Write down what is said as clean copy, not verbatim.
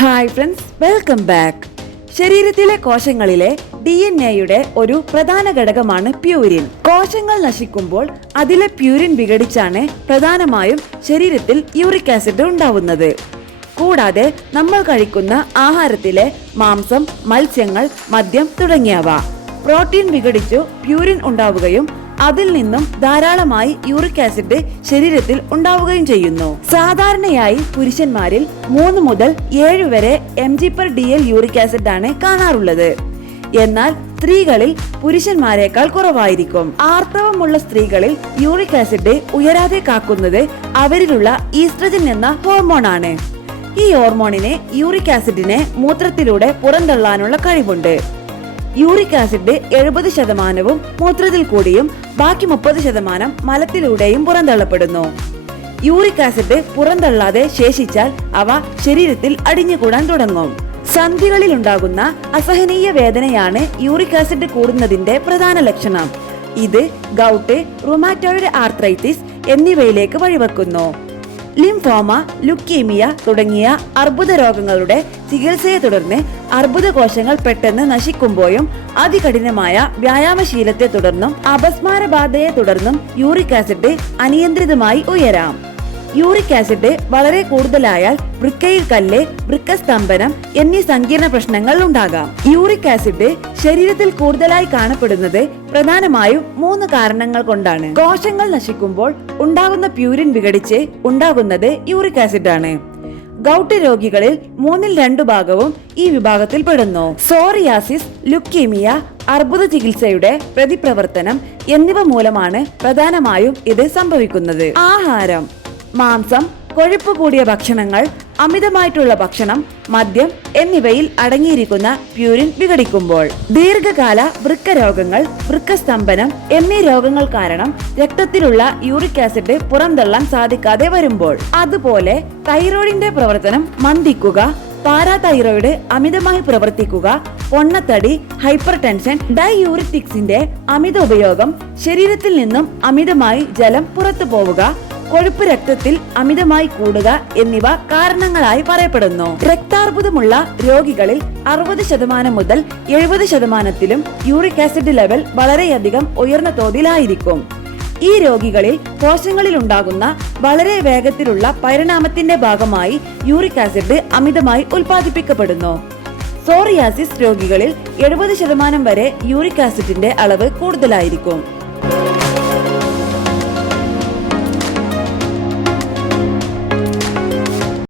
Hi friends, welcome back. ശരീരത്തിലെ കോശങ്ങളിലെ DNA-യുടെ ഒരു പ്രധാന ഘടകമാണ് പ്യൂരിൻ. കോശങ്ങൾ നശിക്കുമ്പോൾ അതിലെ പ്യൂരിൻ വിഘടിച്ചാണ് പ്രധാനമായും ശരീരത്തിൽ യൂറിക് ആസിഡ് ഉണ്ടാവുന്നത്. കൂടാതെ നമ്മൾ കഴിക്കുന്ന ആഹാരത്തിലെ മാംസം, മത്സ്യങ്ങൾ, മദ്യം തുടങ്ങിയവ പ്രോട്ടീൻ വിഘടിച്ചു പ്യൂരിൻ ഉണ്ടാവുകയും അതിൽ നിന്നും ധാരാളമായി യൂറിക് ആസിഡ് ശരീരത്തിൽ ഉണ്ടാവുകയും ചെയ്യുന്നു. സാധാരണയായി പുരുഷന്മാരിൽ 3 മുതൽ 7 വരെ mg/dl യൂറിക് ആസിഡ് ആണ് കാണാറുള്ളത്. എന്നാൽ സ്ത്രീകളിൽ പുരുഷന്മാരെക്കാൾ കുറവായിരിക്കും. ആർത്തവമുള്ള സ്ത്രീകളിൽ യൂറിക് ആസിഡ് ഉയരാതെ കാക്കുന്നത് അവരിലുള്ള ഈസ്ട്രജൻ എന്ന ഹോർമോൺ ആണ്. ഈ ഹോർമോണിനെ യൂറിക് ആസിഡിനെ മൂത്രത്തിലൂടെ പുറന്തള്ളാനുള്ള കഴിവുണ്ട്. യൂറിക് ആസിഡ് 70% മൂത്രത്തിൽ കൂടിയും ബാക്കി 30% മലത്തിലൂടെയും പുറന്തള്ളപ്പെടുന്നു. യൂറിക് ആസിഡ് പുറന്തള്ളാതെ ശേഷിച്ചാൽ അവ ശരീരത്തിൽ അടിഞ്ഞുകൂടാൻ തുടങ്ങും. സന്ധികളിൽ ഉണ്ടാകുന്ന അസഹനീയ വേദനയാണ് യൂറിക് ആസിഡ് കൂടുന്നതിന്റെ പ്രധാന ലക്ഷണം. ഇത് ഗൗട്ട്, റുമാറ്റോയിഡ് ആർത്രൈറ്റിസ് എന്നിവയിലേക്ക് വഴിവെക്കുന്നു. ലിംഫോമ, ലുക്കീമിയ തുടങ്ങിയ അർബുദ രോഗങ്ങളുടെ ചികിത്സയെ തുടർന്ന് അർബുദ കോശങ്ങൾ പെട്ടെന്ന് നശിക്കുമ്പോഴും അതികഠിനമായ വ്യായാമശീലത്തെ തുടർന്നും അപസ്മാരബാധയെ തുടർന്നും യൂറിക് ആസിഡ് അനിയന്ത്രിതമായി ഉയരാം. യൂറിക് ആസിഡ് വളരെ കൂടുതലായാൽ വൃക്കയിൽ കല്ല്, വൃക്കസ്തംഭനം എന്നീ സങ്കീർണ പ്രശ്നങ്ങൾ ഉണ്ടാകാം. യൂറിക് ആസിഡ് ശരീരത്തിൽ കൂടുതലായി കാണപ്പെടുന്നത് പ്രധാനമായും 3 കാരണങ്ങൾ കൊണ്ടാണ്. കോശങ്ങൾ നശിക്കുമ്പോൾ ഉണ്ടാകുന്ന പ്യൂരിൻ വിഘടിച്ച് ഉണ്ടാകുന്നത് യൂറിക് ആസിഡ് ആണ്. ഗൗട്ട് രോഗികളിൽ 2/3 ഭാഗവും ഈ വിഭാഗത്തിൽ പെടുന്നു. സോറിയാസിസ്, ലുക്കീമിയ, അർബുദ ചികിത്സയുടെ പ്രതിപ്രവർത്തനം എന്നിവ മൂലമാണ് പ്രധാനമായും ഇത് സംഭവിക്കുന്നത്. ആഹാരം: മാംസം, കൊഴുപ്പ് കൂടിയ ഭക്ഷണങ്ങൾ, അമിതമായിട്ടുള്ള ഭക്ഷണം, മദ്യം എന്നിവയിൽ അടങ്ങിയിരിക്കുന്ന പ്യൂരിൻ വിഘടിക്കുമ്പോൾ, ദീർഘകാല വൃക്ക രോഗങ്ങൾ, വൃക്കസ്തംഭനം എന്നീ രോഗങ്ങൾ കാരണം രക്തത്തിലുള്ള യൂറിക് ആസിഡ് പുറന്തള്ളാൻ സാധിക്കാതെ വരുമ്പോൾ, അതുപോലെ തൈറോയിഡിന്റെ പ്രവർത്തനം മന്ദിക്കുക, പാരാതൈറോയിഡ് അമിതമായി പ്രവർത്തിക്കുക, പൊണ്ണത്തടി, ഹൈപ്പർ ടെൻഷൻ, ഡയൂറിറ്റിക്സിന്റെ അമിത ഉപയോഗം, ശരീരത്തിൽ നിന്നും അമിതമായി ജലം പുറത്തു പോവുക, കൊഴുപ്പ് രക്തത്തിൽ അമിതമായി കൂടുക എന്നിവ കാരണങ്ങളായി പറയപ്പെടുന്നു. രക്താർബുദമുള്ള രോഗികളിൽ 60% മുതൽ 70%-ത്തിലും യൂറിക് ആസിഡ് ലെവൽ വളരെയധികം ഉയർന്ന തോതിലായിരിക്കും. ഈ രോഗികളിൽ കോശങ്ങളിൽ ഉണ്ടാകുന്ന വളരെ വേഗത്തിലുള്ള പരിണാമത്തിന്റെ ഭാഗമായി യൂറിക് ആസിഡ് അമിതമായി ഉൽപ്പാദിപ്പിക്കപ്പെടുന്നു. സോറിയാസിസ് രോഗികളിൽ 70% വരെ യൂറിക് ആസിഡിന്റെ അളവ് കൂടുതലായിരിക്കും.